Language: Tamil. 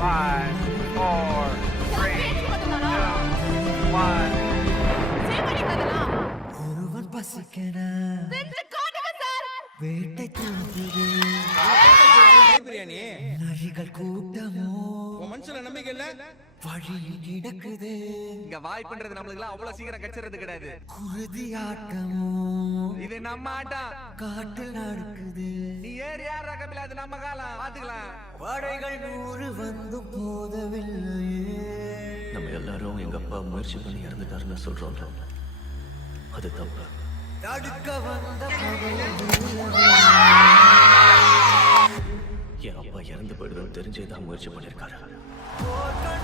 5, 4, 3, 2, 1. ஒருவன் பசிக்கன வேட்டை தூங்குது பிரியாணி நரிகள் கூட்டமோ உன் மனசுல நம்பிக்கை இல்ல வழியில் கிடக்குது இங்க வாய்ப்புன்றது நம்மளுக்கு அவ்வளவு சீக்கிரம் கிடைச்சிறது கிடையாது. குருதி ஆட்டமோ இது நம்ம ஆட்டம். காட்டில் நடக்குது நீ ஏறி யார் ரகமில்ல, அது நம்ம காலம் பாத்துக்கலாம். படைகள் 100 வந்து போதவில்லையே. நம்ம எல்லாரும் எங்க அப்பா முயற்சி பண்ணி இறந்துட்டாருன்னு சொல்றோம். அது தப்பு. தடுக்க வந்த பகையை என் அப்பா இறந்து போயிடுவேன் தெரிஞ்சேதான் முயற்சி பண்ணியிருக்காரு. போர்க்களம்